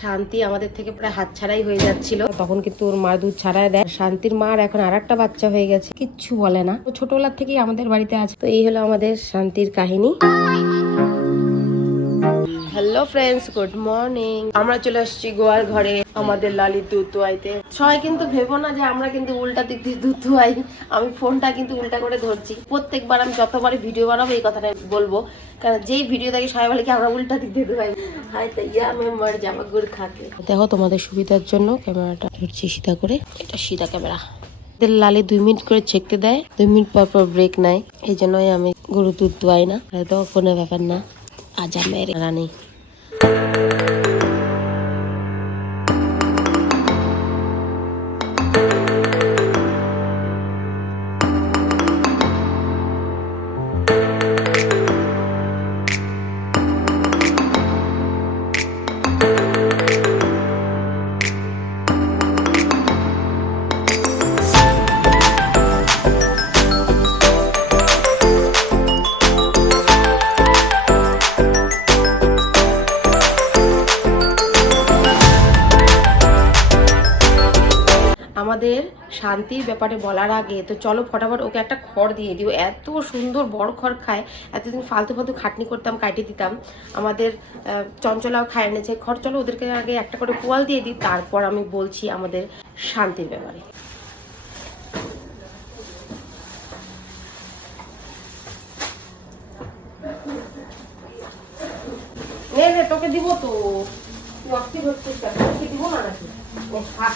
শান্তি আমাদের থেকে প্রায় হাত ছাড়াই হয়ে যাচ্ছিল। তখন কিন্তু ওর মা দুধ ছাড়াই দেয়? শান্তির মার এখন আর একটা বাচ্চা হয়ে গেছে। কিচ্ছু বলে না। ছোটবেলার থেকেই আমাদের বাড়িতে আছে। তো এই হলো আমাদের শান্তির কাহিনী। Hello friends, good morning. আমরা চলে আসছি গোয়ার ঘরে আমাদের লালির দুধ দোয়াইতে সবাই কিন্তু ভেবো না যে আমরা কিন্তু উল্টা দিক দিয়ে দুধ দোয়াই আমি ফোনটা কিন্তু উল্টা করে ধরছি। প্রত্যেকবার আমি যতবারই ভিডিও বানাবো এই কথাটা বলব। কারণ যেই ভিডিও দেখে সবাই বলে কি আমরা উল্টা দিক দিয়ে আমি খাকে। দেখো তোমাদের সুবিধার জন্য ক্যামেরাটা ধরছি সিধা করে। এটা সিধা ক্যামেরা। এদের লালে দুই মিনিট করে ছেঁকতে দেয়। দুই মিনিট পর পর ব্রেক নেয়। এই জন্যই আমি গরু দুধ দোয়াই না তো কোনো ব্যাপার না। আজ মেরে রানী আমাদের শান্তির ব্যাপারে বলার আগে তো চলো ফটাফট ওকে একটা খড় দিয়ে দিও। এত সুন্দর বড় খড় খায় এতদিন ফালতু ফালতু খাটনি করতাম কাটিয়ে দিতাম। আমাদের চঞ্চলাও খায় এনেছে খড় চলো ওদেরকে আগে একটা করে পোয়াল দিয়ে দিই তারপর আমি বলছি আমাদের শান্তির ব্যাপারে। তোকে দিব তো। তুই অস্থির হচ্ছিস তোকে দিব না নাকি? নে, খা।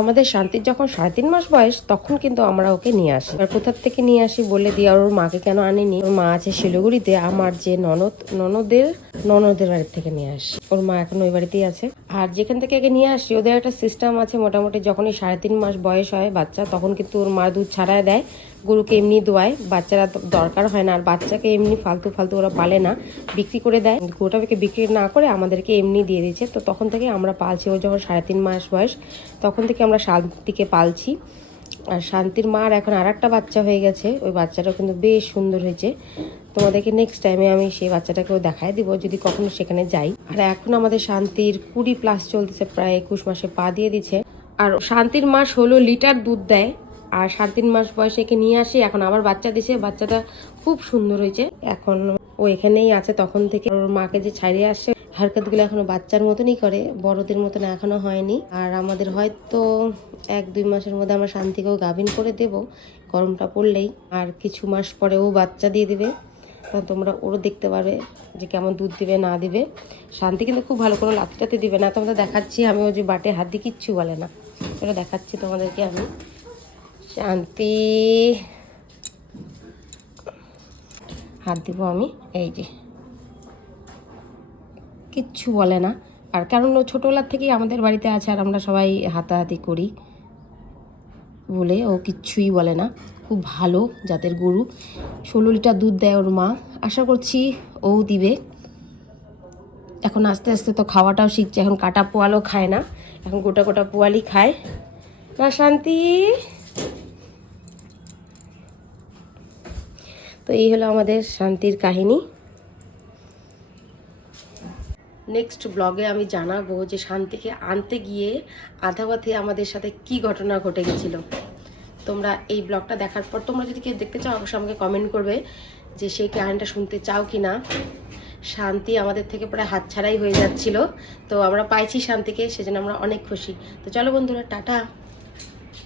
আমাদের শান্তির যখন সাড়ে তিন মাস বয়স, তখন কিন্তু আমরা ওকে নিয়ে আসি। আর কোথার থেকে নিয়ে আসি বলে দিয়ে আর ওর মাকে কেন আনিনি? ওর মা আছে শিলিগুড়িতে। আমার যে ননদ, ননদের ননদের বাড়ির থেকে নিয়ে আসি। ওর মা এখন ওই বাড়িতেই আছে। আর যেখান থেকে নিয়ে আসি, ওদের একটা সিস্টেম আছে মোটামুটি যখনই সাড়ে তিন মাস বয়স হয় বাচ্চা, তখন কিন্তু ওর মা দুধ ছাড়ায় দেয়, গরুকে এমনি দোয়ায়। বাচ্চারা দরকার হয় না, আর বাচ্চাকে এমনি ফালতু ফালতু ওরা পালে না, বিক্রি করে দেয়। গরুটাকে বিক্রি না করে আমাদেরকে এমনি দিয়ে দিচ্ছে তো তখন থেকে আমরা পালছি, ও যখন সাড়ে তিন মাস বয়স, তখন থেকে আমরা শান্তিকে পালছি। আর শান্তির মার এখন আর একটা বাচ্চা হয়ে গেছে, ওই বাচ্চাটাও কিন্তু বেশ সুন্দর হয়েছে। তোমাদেরকে নেক্সট টাইমে আমি সেই বাচ্চাটাকেও দেখায় দিব, যদি কখনো সেখানে যাই। আর এখন আমাদের শান্তির কুড়ি প্লাস চলতেছে, প্রায় একুশ মাসে পা দিয়ে দিচ্ছে আর শান্তির মাস ষোলো লিটার দুধ দেয়। আর সাড়ে তিন মাস বয়সে একে নিয়ে আসি, এখন আবার বাচ্চা দিছে, বাচ্চাটা খুব সুন্দর হয়েছে। এখন ও এখানেই আছে তখন থেকে। ওর মাকে যে ছাড়িয়ে আসছে হারকাতগুলো এখনও বাচ্চার মতনই করে, বড়দের মতন এখনও হয়নি। আর আমাদের হয়তো এক দুই মাসের মধ্যে আমরা শান্তিকেও গাভিন করে দেব, গরমটা পড়লেই। আর কিছু মাস পরে ও বাচ্চা দিয়ে দিবে। তখন তোমরা ওরও দেখতে পারবে যে কেমন দুধ দিবে, না দিবে। শান্তি কিন্তু খুব ভালো কোনো লাতিটাতে দিবে না। তোমাদের দেখাচ্ছি, আমি ওই যে বাটে হাত দিয়ে কিচ্ছু বলে না। ওটা দেখাচ্ছি তোমাদেরকে আমি। শান্তি। হাত দিব আমি, এই যে। কিচ্ছু বলে না। আর কারণ ছোটোবেলার থেকেই আমাদের বাড়িতে আছে, আর আমরা সবাই হাতাহাতি করি। বলে ও কিচ্ছুই বলে না। খুব ভালো জাতের গরু। ষোলো লিটার দুধ দেয় ওর মা। আশা করছি ও দিবে। এখন আস্তে আস্তে তো খাওয়াটাও শিখছে। এখন কাটা পোয়ালও খায় না। এখন গোটা গোটা পোয়ালই খায়। না শান্তি। তো এই হলো আমাদের শান্তির কাহিনী। নেক্সট ব্লগে আমি জানাব যে শান্তিকে আনতে গিয়ে আধা পথে আমাদের সাথে কি ঘটনা ঘটে গেছিল। তোমরা এই ব্লগটা দেখার পর তোমরা যদি কেউ দেখতে চাও, অবশ্যই আমাকে কমেন্ট করবে যে সেই কাহিনীটা শুনতে চাও কি না শান্তি আমাদের থেকে প্রায় হাত ছাড়াই হয়ে যাচ্ছিল। তো আমরা পাইছি শান্তিকে, সেজন্য আমরা অনেক খুশি। তো চলো বন্ধুরা, টাটা।